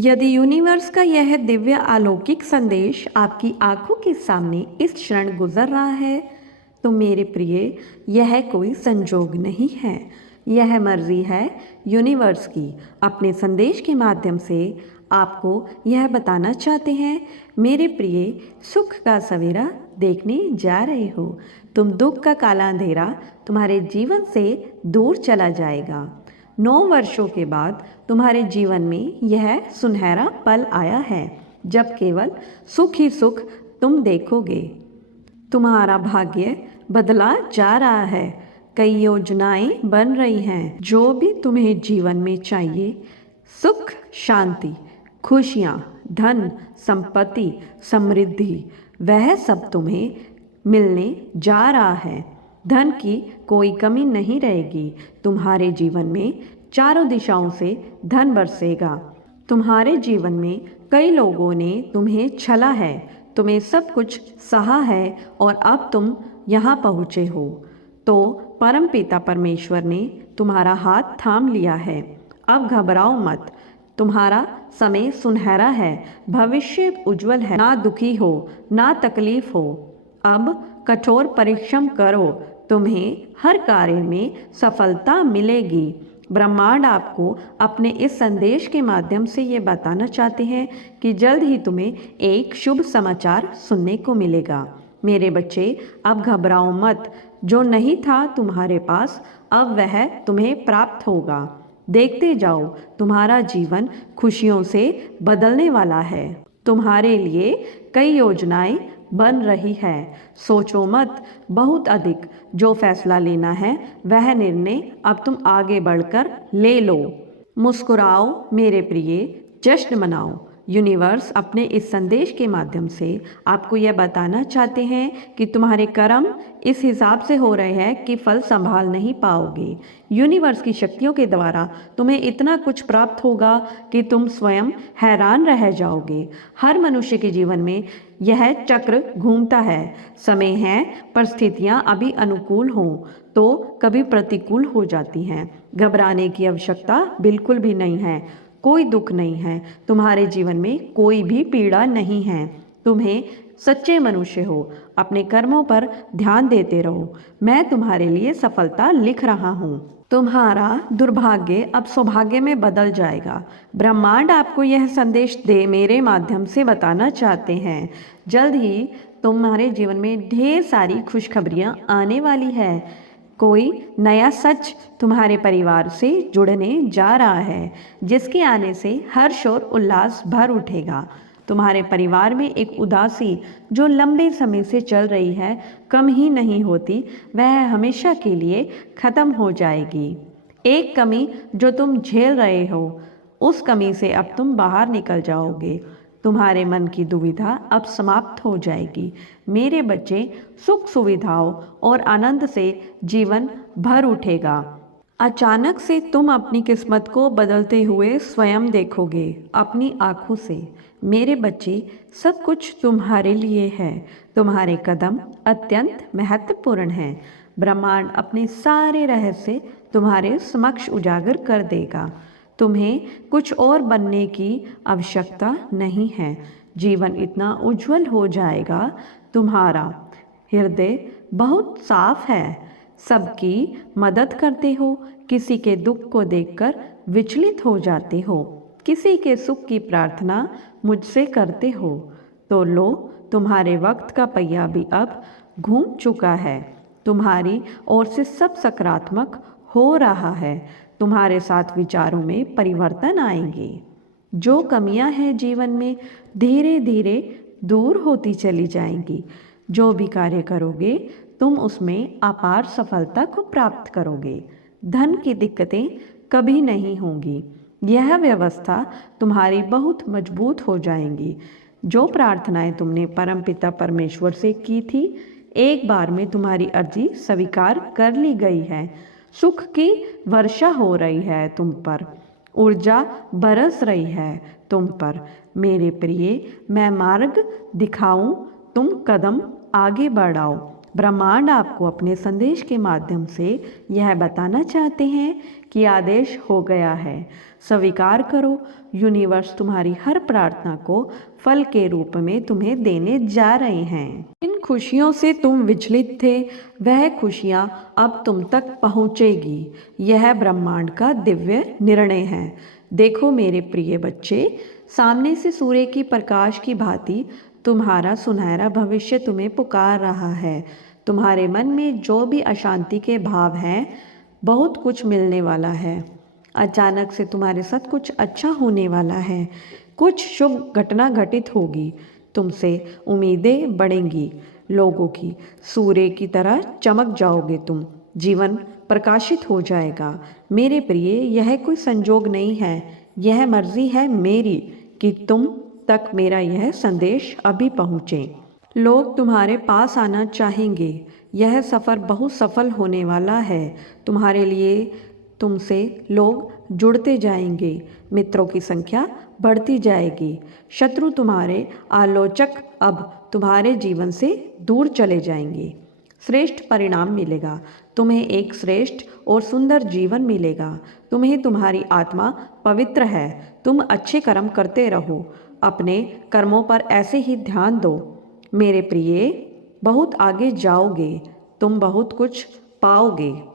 यदि यूनिवर्स का यह दिव्य अलौकिक संदेश आपकी आंखों के सामने इस क्षण गुजर रहा है, तो मेरे प्रिय, यह कोई संजोग नहीं है। यह मर्जी है यूनिवर्स की। अपने संदेश के माध्यम से आपको यह बताना चाहते हैं, मेरे प्रिय, सुख का सवेरा देखने जा रहे हो। तुम दुख का काला अंधेरा तुम्हारे जीवन से दूर चला जाएगा। 9 वर्षों के बाद तुम्हारे जीवन में यह सुनहरा पल आया है, जब केवल सुख ही सुख तुम देखोगे। तुम्हारा भाग्य बदला जा रहा है। कई योजनाएं बन रही हैं। जो भी तुम्हें जीवन में चाहिए, सुख, शांति, खुशियाँ, धन, संपत्ति, समृद्धि, वह सब तुम्हें मिलने जा रहा है। धन की कोई कमी नहीं रहेगी। तुम्हारे जीवन में चारों दिशाओं से धन बरसेगा। तुम्हारे जीवन में कई लोगों ने तुम्हें छला है, तुम्हें सब कुछ सहा है और अब तुम यहाँ पहुँचे हो, तो परमपिता परमेश्वर ने तुम्हारा हाथ थाम लिया है। अब घबराओ मत। तुम्हारा समय सुनहरा है, भविष्य उज्जवल है। ना दुखी हो, ना तकलीफ हो। अब कठोर परिश्रम करो, तुम्हें हर कार्य में सफलता मिलेगी। ब्रह्मांड आपको अपने इस संदेश के माध्यम से ये बताना चाहते हैं कि जल्द ही तुम्हें एक शुभ समाचार सुनने को मिलेगा। मेरे बच्चे, अब घबराओ मत। जो नहीं था तुम्हारे पास, अब वह तुम्हें प्राप्त होगा। देखते जाओ, तुम्हारा जीवन खुशियों से बदलने वाला है। तुम्हारे लिए कई योजनाएं बन रही है। सोचो मत बहुत अधिक। जो फैसला लेना है, वह निर्णय अब तुम आगे बढ़कर ले लो। मुस्कुराओ मेरे प्रिय, जश्न मनाओ। यूनिवर्स अपने इस संदेश के माध्यम से आपको यह बताना चाहते हैं कि तुम्हारे कर्म इस हिसाब से हो रहे हैं कि फल संभाल नहीं पाओगे। यूनिवर्स की शक्तियों के द्वारा तुम्हें इतना कुछ प्राप्त होगा कि तुम स्वयं हैरान रह जाओगे। हर मनुष्य के जीवन में यह चक्र घूमता है। समय है, परिस्थितियाँ अभी अनुकूल हों तो कभी प्रतिकूल हो जाती हैं। घबराने की आवश्यकता बिल्कुल भी नहीं है। कोई दुख नहीं है। तुम्हारे जीवन में कोई भी पीड़ा नहीं है। तुम्हें सच्चे मनुष्य हो। अपने कर्मों पर ध्यान देते रहो। मैं तुम्हारे लिए सफलता लिख रहा हूँ। तुम्हारा दुर्भाग्य अब सौभाग्य में बदल जाएगा। ब्रह्मांड आपको यह संदेश दे मेरे माध्यम से बताना चाहते हैं। जल्द ही तुम्हारे जीवन में ढेर सारी खुशखबरियाँ आने वाली है। कोई नया सच तुम्हारे परिवार से जुड़ने जा रहा है, जिसके आने से हर्ष और उल्लास भर उठेगा। तुम्हारे परिवार में एक उदासी जो लंबे समय से चल रही है, कम ही नहीं होती, वह हमेशा के लिए खत्म हो जाएगी। एक कमी जो तुम झेल रहे हो, उस कमी से अब तुम बाहर निकल जाओगे। तुम्हारे मन की दुविधा अब समाप्त हो जाएगी। मेरे बच्चे, सुख सुविधाओं और आनंद से जीवन भर उठेगा। अचानक से तुम अपनी किस्मत को बदलते हुए स्वयं देखोगे अपनी आँखों से। मेरे बच्चे, सब कुछ तुम्हारे लिए है। तुम्हारे कदम अत्यंत महत्वपूर्ण हैं। ब्रह्मांड अपने सारे रहस्य तुम्हारे समक्ष उजागर कर देगा। तुम्हें कुछ और बनने की आवश्यकता नहीं है। जीवन इतना उज्जवल हो जाएगा। तुम्हारा हृदय बहुत साफ है। सबकी मदद करते हो। किसी के दुख को देखकर विचलित हो जाते हो। किसी के सुख की प्रार्थना मुझसे करते हो। तो लो, तुम्हारे वक्त का पहिया भी अब घूम चुका है। तुम्हारी ओर से सब सकारात्मक हो रहा है। तुम्हारे साथ विचारों में परिवर्तन आएंगे। जो कमियां हैं जीवन में, धीरे धीरे दूर होती चली जाएंगी। जो भी कार्य करोगे, तुम उसमें अपार सफलता को प्राप्त करोगे। धन की दिक्कतें कभी नहीं होंगी। यह व्यवस्था तुम्हारी बहुत मजबूत हो जाएंगी। जो प्रार्थनाएं तुमने परमपिता परमेश्वर से की थी, एक बार में तुम्हारी अर्जी स्वीकार कर ली गई है। सुख की वर्षा हो रही है तुम पर। ऊर्जा बरस रही है तुम पर। मेरे प्रिय, मैं मार्ग दिखाऊं, तुम कदम आगे बढ़ाओ। ब्रह्मांड आपको अपने संदेश के माध्यम से यह बताना चाहते हैं कि आदेश हो गया है। स्वीकार करो, यूनिवर्स तुम्हारी हर प्रार्थना को फल के रूप में तुम्हें देने जा रहे हैं। इन खुशियों से तुम विचलित थे, वह खुशियाँ अब तुम तक पहुँचेगी। यह ब्रह्मांड का दिव्य निर्णय है। देखो मेरे प्रिय बच्चे, सामने से सूर्य की प्रकाश की भांति तुम्हारा सुनहरा भविष्य तुम्हें पुकार रहा है। तुम्हारे मन में जो भी अशांति के भाव हैं, बहुत कुछ मिलने वाला है। अचानक से तुम्हारे साथ कुछ अच्छा होने वाला है। कुछ शुभ घटना घटित होगी। तुमसे उम्मीदें बढ़ेंगी। लोगों की सूर्य की तरह चमक जाओगे तुम। जीवन प्रकाशित हो जाएगा। मेरे प्रिय, यह कोई संजोग नहीं है, यह मर्जी है मेरी कि तुम तक मेरा यह संदेश अभी पहुँचे। लोग तुम्हारे पास आना चाहेंगे। यह सफ़र बहुत सफल होने वाला है। तुम्हारे लिए तुमसे लोग जुड़ते जाएंगे। मित्रों की संख्या बढ़ती जाएगी। शत्रु तुम्हारे आलोचक अब तुम्हारे जीवन से दूर चले जाएंगे। श्रेष्ठ परिणाम मिलेगा। तुम्हें एक श्रेष्ठ और सुंदर जीवन मिलेगा। तुम्हें तुम्हारी आत्मा पवित्र है। तुम अच्छे कर्म करते रहो। अपने कर्मों पर ऐसे ही ध्यान दो। मेरे प्रिय, बहुत आगे जाओगे। तुम बहुत कुछ पाओगे।